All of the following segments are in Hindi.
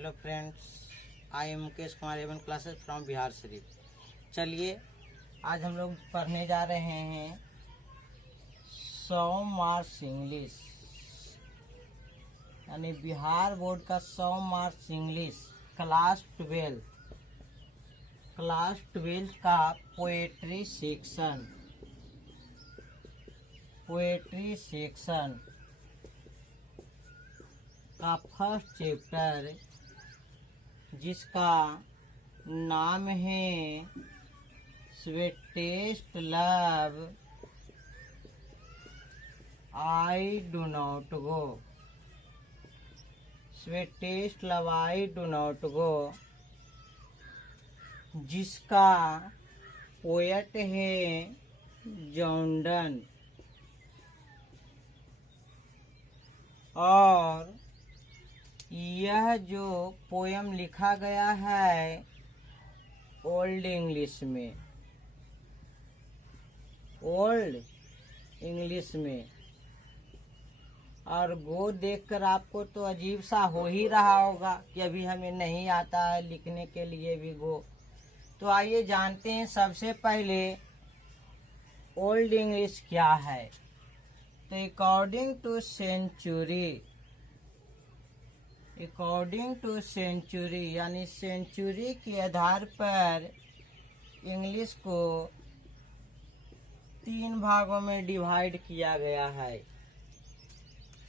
Hello friends, I am Mukesh Kumar Avon classes from Bihar Sharif. चलिए आज हम लोग पढ़ने जा रहे हैं 100 मार्क्स इंग्लिश, यानी बिहार बोर्ड का 100 मार्क्स इंग्लिश क्लास 12 का पोएट्री सेक्शन का फर्स्ट चैप्टर, जिसका नाम है sweetest love I do not go. Sweetest love I do not go, जिसका पोएट है जॉन डन। और यह जो पोयम लिखा गया है ओल्ड इंग्लिश में, और गो देखकर आपको तो अजीब सा हो ही रहा होगा कि अभी हमें नहीं आता है लिखने के लिए भी गो। तो आइए जानते हैं सबसे पहले ओल्ड इंग्लिश क्या है। तो अकॉर्डिंग टू सेंचुरी यानी सेंचुरी के आधार पर इंग्लिश को 3 भागों में डिवाइड किया गया है।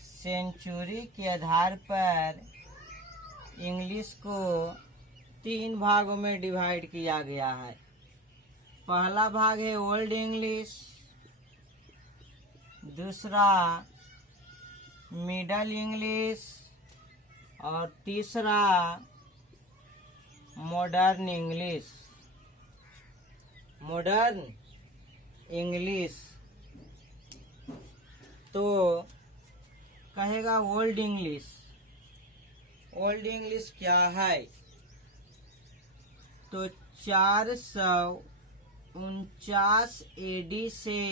सेंचुरी के आधार पर इंग्लिश को 3 भागों में डिवाइड किया गया है। पहला भाग है ओल्ड इंग्लिश, दूसरा मिडल इंग्लिश, और तीसरा मॉडर्न इंग्लिश। तो कहेगा ओल्ड इंग्लिश क्या है। तो 449 एडी से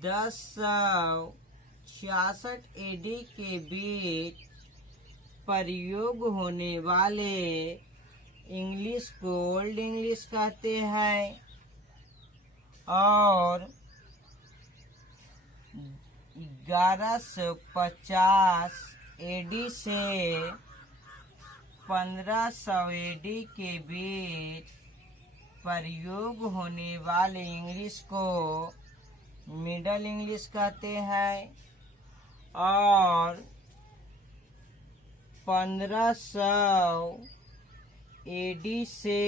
1066 एडी के बीच प्रयोग होने वाले इंग्लिश को ओल्ड इंग्लिश कहते हैं। और 1150 एडी से 1500 एडी के बीच प्रयोग होने वाले इंग्लिश को मिडल इंग्लिश कहते हैं। और 1500 एडी से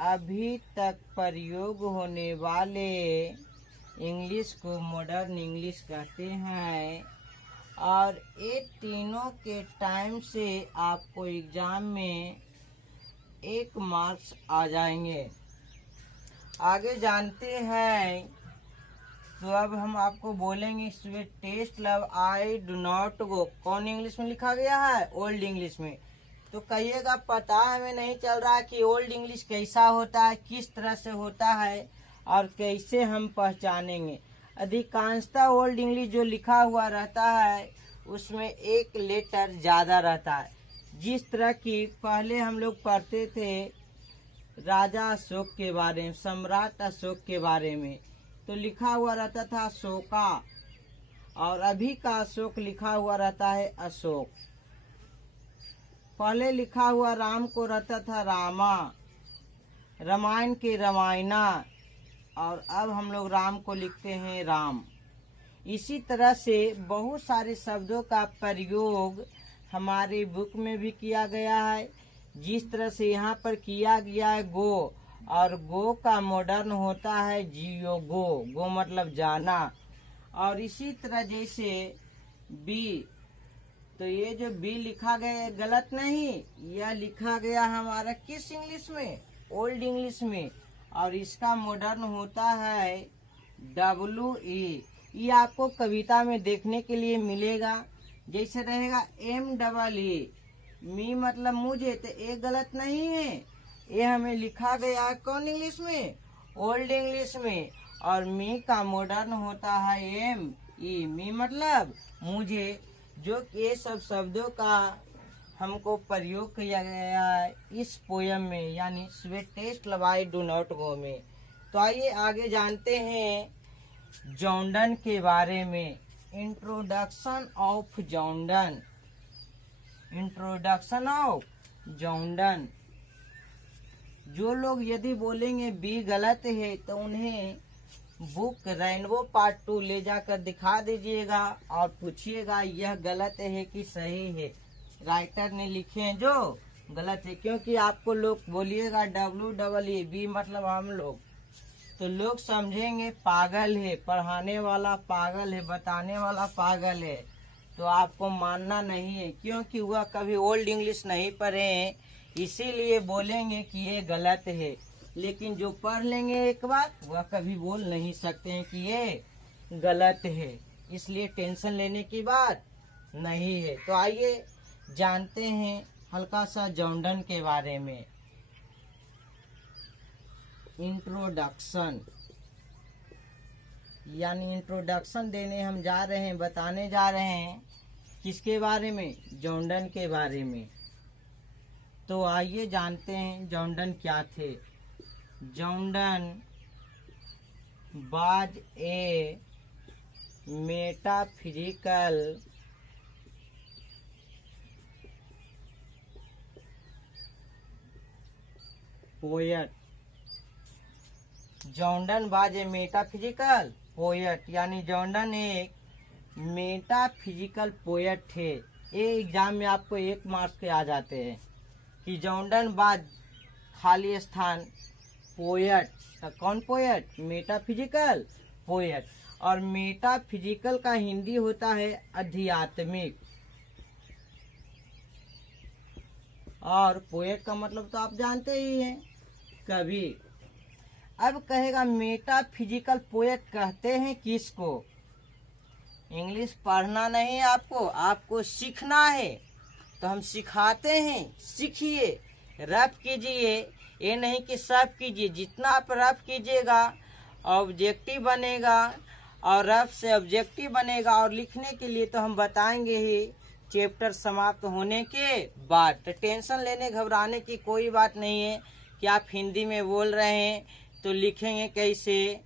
अभी तक प्रयोग होने वाले इंग्लिश को मॉडर्न इंग्लिश कहते हैं। और ये तीनों के टाइम से आपको एग्जाम में 1 मार्क्स आ जाएंगे। आगे जानते हैं। तो अब हम आपको बोलेंगे sweetest love I do not go कौन इंग्लिश में लिखा गया है? ओल्ड इंग्लिश में। तो कहिएगा पता हमें नहीं चल रहा है कि ओल्ड इंग्लिश कैसा होता है, किस तरह से होता है और कैसे हम पहचानेंगे। अधिकांशतः ओल्ड इंग्लिश जो लिखा हुआ रहता है उसमें एक लेटर ज्यादा रहता है। जिस तरह की पहले हम लोग पढ़ते थे राजा अशोक के बारे में, सम्राट अशोक के बारे में, तो लिखा हुआ रहता था अशोका, और अभी का अशोक लिखा हुआ रहता है अशोक। पहले लिखा हुआ राम को रहता था रामा, रामायण के रामायणा, और अब हम लोग राम को लिखते हैं राम। इसी तरह से बहुत सारे शब्दों का प्रयोग हमारे बुक में भी किया गया है। जिस तरह से यहाँ पर किया गया है गो, और गो का मॉडर्न होता है जियो गो मतलब जाना। और इसी तरह जैसे बी, तो ये जो बी लिखा गया गलत नहीं, यह लिखा गया हमारा किस इंग्लिश में? ओल्ड इंग्लिश में। और इसका मॉडर्न होता है WE। ये आपको कविता में देखने के लिए मिलेगा। जैसे रहेगा MEE, मी मतलब मुझे, तो ये गलत नहीं है। ये हमें लिखा गया है कौन इंग्लिश में? ओल्ड इंग्लिश में। और मी का मॉडर्न होता है ME, मी मतलब मुझे। जो कि ये सब शब्दों का हमको प्रयोग किया गया है इस पोयम में, यानी sweetest love I do not go में। तो आइए आगे जानते हैं जॉन्डन के बारे में। Introduction of John Donne. Introduction of John Donne. जो लोग यदि बोलेंगे बी गलत है तो उन्हें बुक रेनबो पार्ट 2 ले जाकर दिखा दीजिएगा और पूछिएगा यह गलत है कि सही है। राइटर ने लिखे हैं जो गलत है, क्योंकि आपको लोग बोलिएगा WEE मतलब हम लोग, तो लोग समझेंगे पागल है, पढ़ाने वाला पागल है, बताने वाला पागल है। तो आपको मानना नहीं है, क्योंकि वह कभी ओल्ड इंग्लिश नहीं पढ़े हैं, इसीलिए बोलेंगे कि ये गलत है। लेकिन जो पढ़ लेंगे एक बार वह कभी बोल नहीं सकते हैं कि ये गलत है, इसलिए टेंशन लेने की बात नहीं है। तो आइए जानते हैं हल्का सा जॉन्डन के बारे में। इंट्रोडक्शन, यानी इंट्रोडक्शन देने हम जा रहे हैं, बताने जा रहे हैं किसके बारे में, जॉन्डन के बारे में। तो आइए जानते हैं जॉन्डन क्या थे। John Donne was a metaphysical poet. John Donne was a metaphysical poet, यानी जॉन्डन एक मेटाफिजिकल पोएट थे। ये एग्जाम में आपको 1 मार्क्स के आ जाते हैं कि जॉन्डन वाज खाली स्थान पोएट। तो कौन पोएट, मेटाफिजिकल पोएट। और मेटाफिजिकल का हिंदी होता है आध्यात्मिक, और पोएट का मतलब तो आप जानते ही हैं, कवि। अब कहेगा मेटाफिजिकल पोएट कहते हैं किसको। इंग्लिश पढ़ना नहीं आपको, आपको सीखना है, तो हम सिखाते हैं। सीखिए, रफ कीजिए, ये नहीं कि सब कीजिए। जितना आप रफ कीजिएगा ऑब्जेक्टिव बनेगा, और रफ से ऑब्जेक्टिव बनेगा। और लिखने के लिए तो हम बताएंगे ही चैप्टर समाप्त होने के बाद। तो टेंशन लेने घबराने की कोई बात नहीं है कि आप हिंदी में बोल रहे हैं तो लिखेंगे कैसे,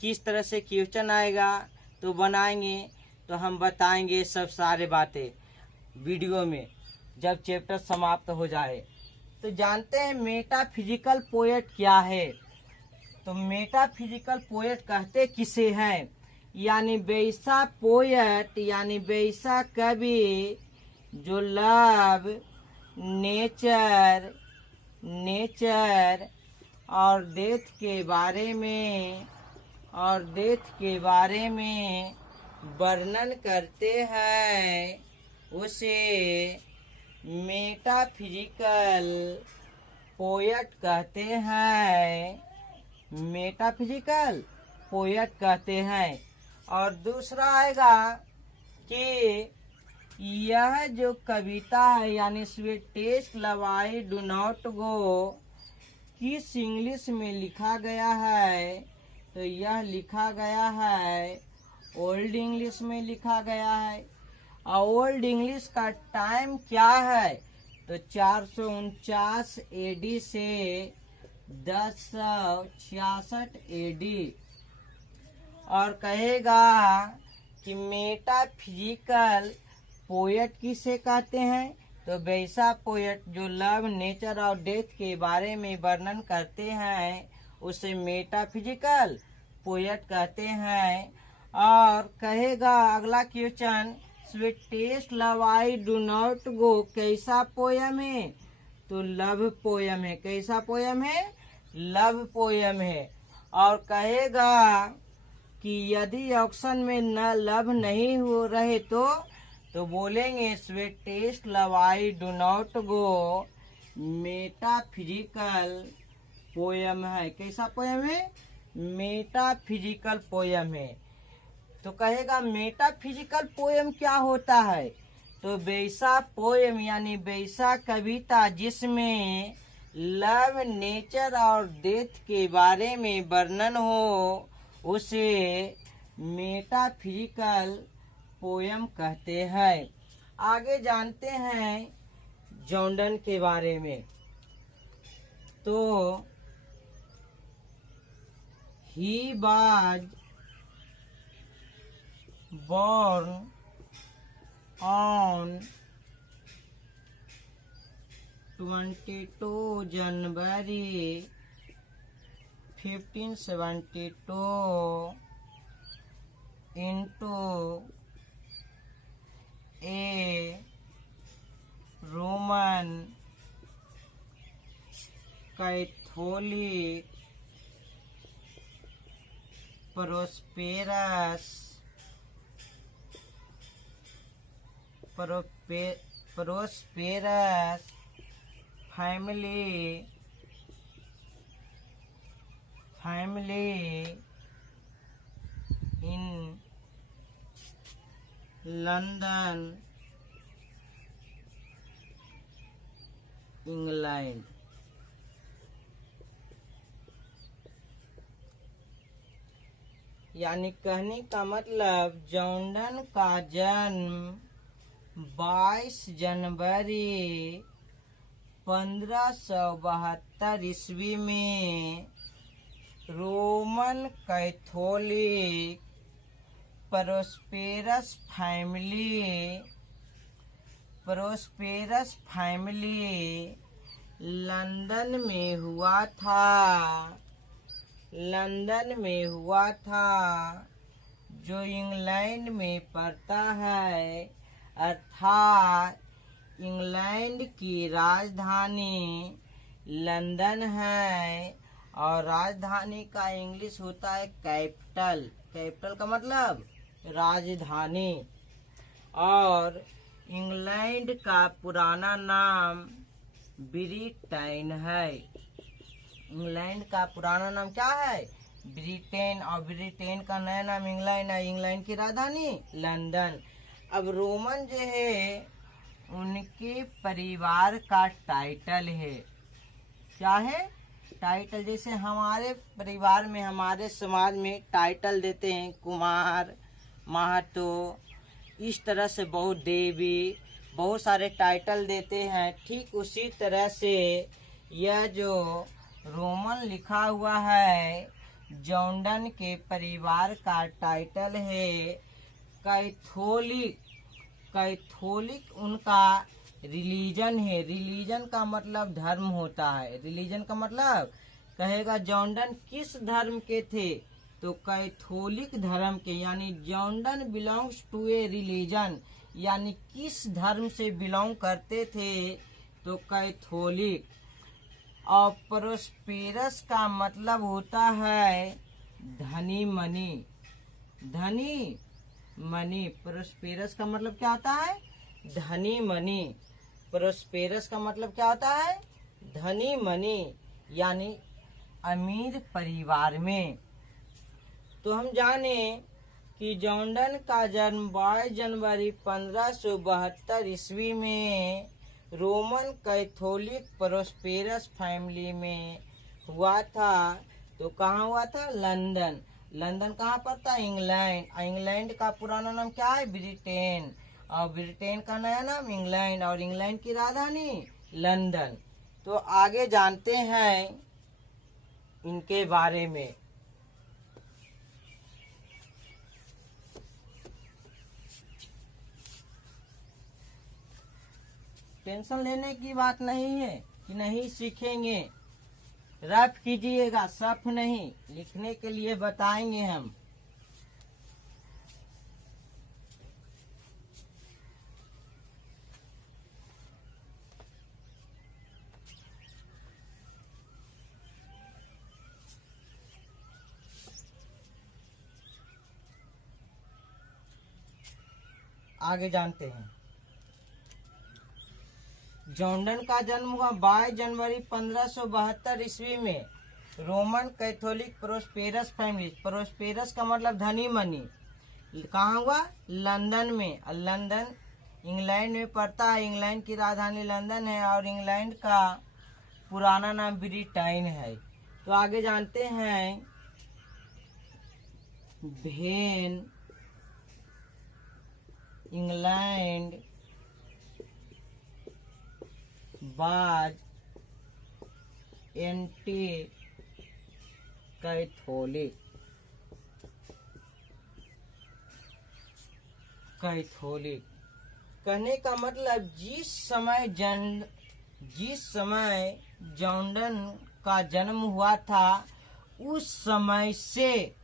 किस तरह से क्वेश्चन आएगा तो बनाएंगे। तो हम बताएंगे सब सारे बातें वीडियो में जब चैप्टर समाप्त हो जाए। तो जानते हैं मेटाफिजिकल पोएट क्या है। तो मेटाफिजिकल पोएट कहते किसे हैं, यानी वैसा पोएट, यानी वैसा कवि जो लव, नेचर और डेथ के बारे में वर्णन करते हैं, उसे मेटाफिजिकल पोएट कहते हैं। मेटाफिजिकल पोएट कहते हैं। और दूसरा आएगा कि यह जो कविता है, यानी sweetest love I do not go, किस इंग्लिश में लिखा गया है। तो यह लिखा गया है ओल्ड इंग्लिश में लिखा गया है। और ओल्ड इंग्लिश का टाइम क्या है, तो 449 AD से 1066 AD। और कहेगा कि मेटाफिजिकल पोएट किसे कहते हैं, तो वैसा पोएट जो लव, नेचर और डेथ के बारे में वर्णन करते हैं, उसे मेटाफिजिकल पोएट कहते हैं। और कहेगा अगला question, sweetest love I do not go कैसा पोयम है, तो लव पोयम है। कैसा पोयम है, लव पोयम है। और कहेगा कि यदि ऑप्शन में न लव नहीं हो रहे तो बोलेंगे sweetest love I do not go metaphysical poem है। कैसा पोयम है, मेटाफिजिकल पोयम है। तो कहेगा मेटाफिजिकल पोयम क्या होता है, तो वैसा पोयम यानी वैसा कविता जिसमें लव, नेचर और डेथ के बारे में वर्णन हो, उसे मेटाफिजिकल पोयम कहते हैं। आगे जानते हैं जॉर्डन के बारे में। तो he was born on 22 January 1572 into a Roman Catholic prosperous family in London, England. यानी कहने का मतलब जॉर्डन का जन्म 22 जनवरी 1572 ईस्वी में Roman Catholic prosperous family London में हुआ था जो इंग्लैंड में पड़ता है, अर्थात इंग्लैंड की राजधानी लंदन है। और राजधानी का इंग्लिश होता है कैपिटल। कैपिटल का मतलब राजधानी। और इंग्लैंड का पुराना नाम ब्रिटेन है। इंग्लैंड का पुराना नाम क्या है? ब्रिटेन। और ब्रिटेन का नया नाम इंग्लैंड है। इंग्लैंड की राजधानी लंदन। अब रोमन जो है उनके परिवार का टाइटल है। क्या है? टाइटल। जैसे हमारे परिवार में, हमारे समाज में टाइटल देते हैं कुमार, महतो, इस तरह से बहुत देवी, बहुत सारे टाइटल देते हैं। ठीक उसी तरह से यह जो रोमन लिखा हुआ है जॉर्डन के परिवार का टाइटल है कैथोलिक। कैथोलिक उनका रिलीजन है। रिलीजन का मतलब धर्म होता है। रिलीजन का मतलब कहेगा जॉर्डन किस धर्म के थे, तो कैथोलिक धर्म के। यानी Jordan belongs to a religion, यानी किस धर्म से बिलोंग करते थे, तो कैथोलिक। और प्रोस्पेरस का मतलब होता है धनी मनी। धनी मनी। प्रोस्पेरस का मतलब क्या होता है? धनी मनी। प्रोस्पेरस का मतलब क्या होता है? धनी मनी, यानी अमीर परिवार में। तो हम जाने कि जॉर्डन का जन्म 22 जनवरी 1572 ईस्वी में रोमन कैथोलिक प्रोस्पेरस फैमिली में हुआ था। तो कहाँ हुआ था? लंदन। लंदन कहाँ पड़ता है? इंग्लैंड। इंग्लैंड का पुराना नाम क्या है? ब्रिटेन। और ब्रिटेन का नया नाम इंग्लैंड। और इंग्लैंड की राजधानी लंदन। तो आगे जानते हैं इनके बारे में। टेंशन लेने की बात नहीं है कि नहीं सीखेंगे। रफ कीजिएगा, सफ नहीं। लिखने के लिए बताएंगे हम। आगे जानते हैं। जॉर्डन का जन्म हुआ 22 जनवरी 1572 ईस्वी में Roman Catholic prosperous family. Prosperous का मतलब धनी मनी। कहाँ हुआ? लंदन में। और लंदन इंग्लैंड में पड़ता है। इंग्लैंड की राजधानी लंदन है। और इंग्लैंड का पुराना नाम ब्रिटेन है। तो आगे जानते हैं भेन, इंग्लैंड, was anti-Catholic. कैथोलिक कहने का मतलब जिस समय जॉर्डन का जन्म हुआ था उस समय से,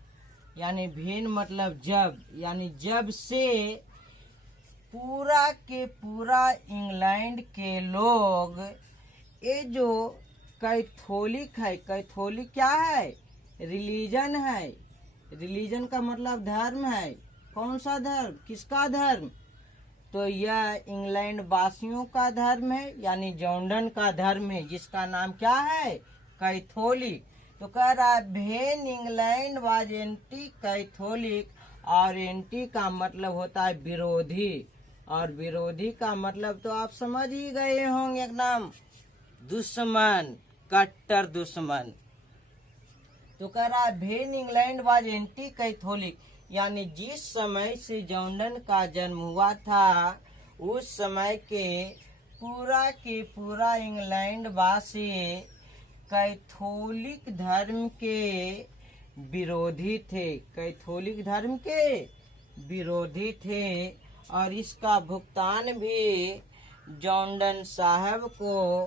यानी भेन मतलब जब, यानी जब से पूरा के पूरा इंग्लैंड के लोग ये जो कैथोलिक है, कैथोलिक क्या है? रिलीजन है। रिलीजन का मतलब धर्म है। कौन सा धर्म? किसका धर्म? तो यह इंग्लैंड वासियों का धर्म है, यानी जॉर्डन का धर्म है, जिसका नाम क्या है? कैथोलिक। तो कह रहा है भेन इंग्लैंड वाज एंटी कैथोलिक, और एंटी का मतलब होता है विरोधी, और विरोधी का मतलब तो आप समझ ही गए होंगे, एकदम दुश्मन, कट्टर दुश्मन। तो कह रहा है भेन इंग्लैंड वाज एंटी कैथोलिक, यानी जिस समय से जॉर्डन का जन्म हुआ था उस समय के पूरा इंग्लैंड वासी कैथोलिक धर्म के विरोधी थे। कैथोलिक धर्म के विरोधी थे, और इसका भुगतान भी जॉर्डन साहब को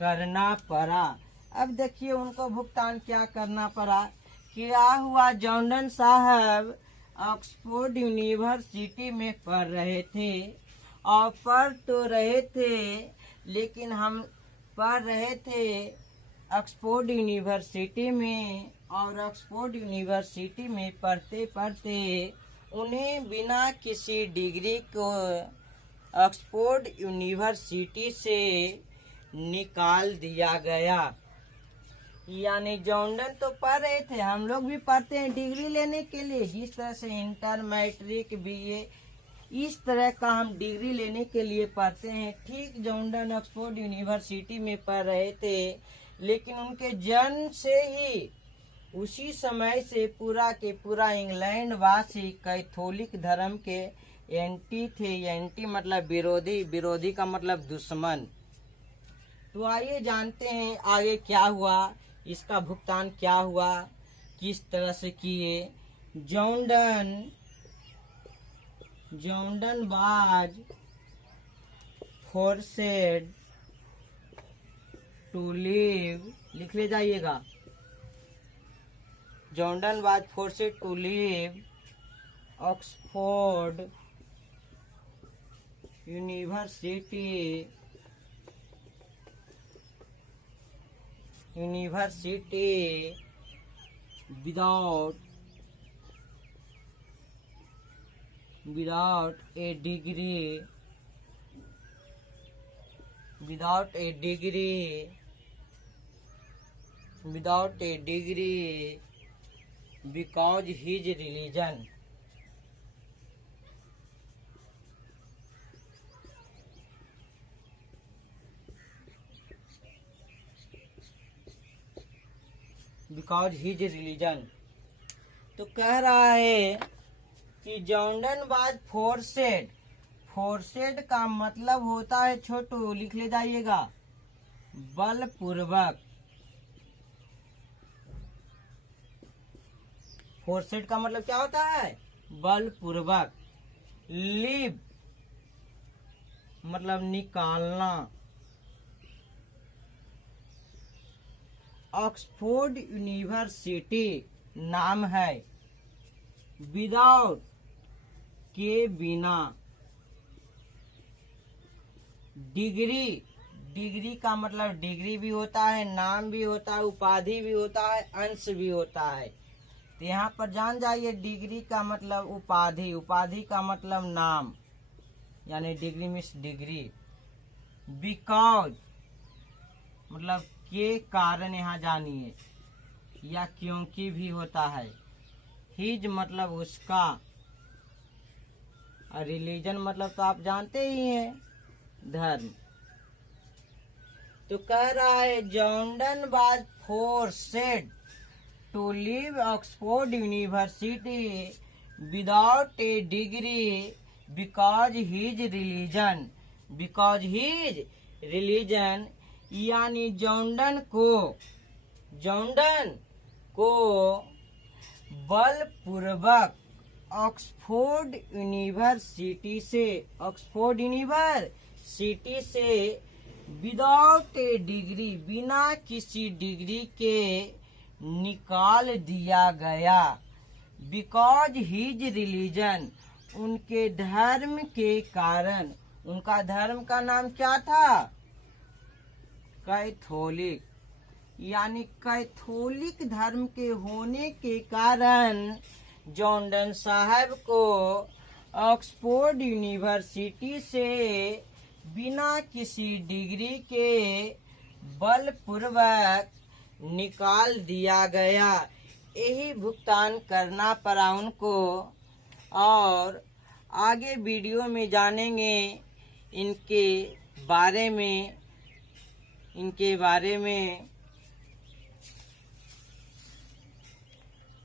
करना पड़ा। अब देखिए उनको भुगतान क्या करना पड़ा। क्या हुआ, जॉर्डन साहब ऑक्सफोर्ड यूनिवर्सिटी में पढ़ रहे थे, और पढ़ तो रहे थे, लेकिन हम पढ़ रहे थे ऑक्सफोर्ड यूनिवर्सिटी में, और ऑक्सफोर्ड यूनिवर्सिटी में पढ़ते पढ़ते उन्हें बिना किसी डिग्री को ऑक्सफोर्ड यूनिवर्सिटी से निकाल दिया गया। यानी जॉर्डन तो पढ़ रहे थे, हम लोग भी पढ़ते हैं डिग्री लेने के लिए, जिस तरह से इंटर, मैट्रिक, बीए, इस तरह का हम डिग्री लेने के लिए पढ़ते हैं। ठीक जॉर्डन ऑक्सफोर्ड यूनिवर्सिटी में पढ़ रहे थे, लेकिन उनके जन्म से ही उसी समय से पूरा के पूरा इंग्लैंड वासी कैथोलिक धर्म के एंटी थे। एंटी मतलब विरोधी, विरोधी का मतलब दुश्मन। तो आइए जानते हैं आगे क्या हुआ, इसका भुगतान क्या हुआ, किस तरह से किए। Jordan was forced to leave, लिख ले जाइएगा, Jordan was forced to leave Oxford university without a degree because his religion. Because his religion. तो कह रहा है कि जॉर्डन वाज फोर्सेड, फोर्सेड का मतलब होता है छोटू, लिख ले जाइएगा, बलपूर्वक। फोर्सेड का मतलब क्या होता है? बलपूर्वक। लीव मतलब निकालना। ऑक्सफोर्ड यूनिवर्सिटी नाम है, विदाउट के बिना। डिग्री का मतलब डिग्री भी होता है, नाम भी होता है, उपाधि भी होता है, अंश भी होता है। तो यहाँ पर जान जाइए, डिग्री का मतलब उपाधि, उपाधि का मतलब नाम, यानी डिग्री मीन्स डिग्री। बिकॉज मतलब के कारण यहाँ जानिए, या क्योंकि भी होता है। हिज मतलब उसका, और रिलीजन मतलब तो आप जानते ही हैं, धर्म। तो कह रहा है Jordan was forced to leave Oxford university without a degree because his religion. Because his religion यानी जॉर्डन को बलपूर्वक ऑक्सफोर्ड यूनिवर्सिटी से विदाउट ए डिग्री, बिना किसी डिग्री के निकाल दिया गया। बिकॉज हिज रिलीजन, उनके धर्म के कारण। उनका धर्म का नाम क्या था? कैथोलिक, यानी कैथोलिक धर्म के होने के कारण जॉर्डन साहब को ऑक्सफोर्ड यूनिवर्सिटी से बिना किसी डिग्री के बलपूर्वक निकाल दिया गया। यही भुगतान करना पड़ा उनको। और आगे वीडियो में जानेंगे इनके बारे में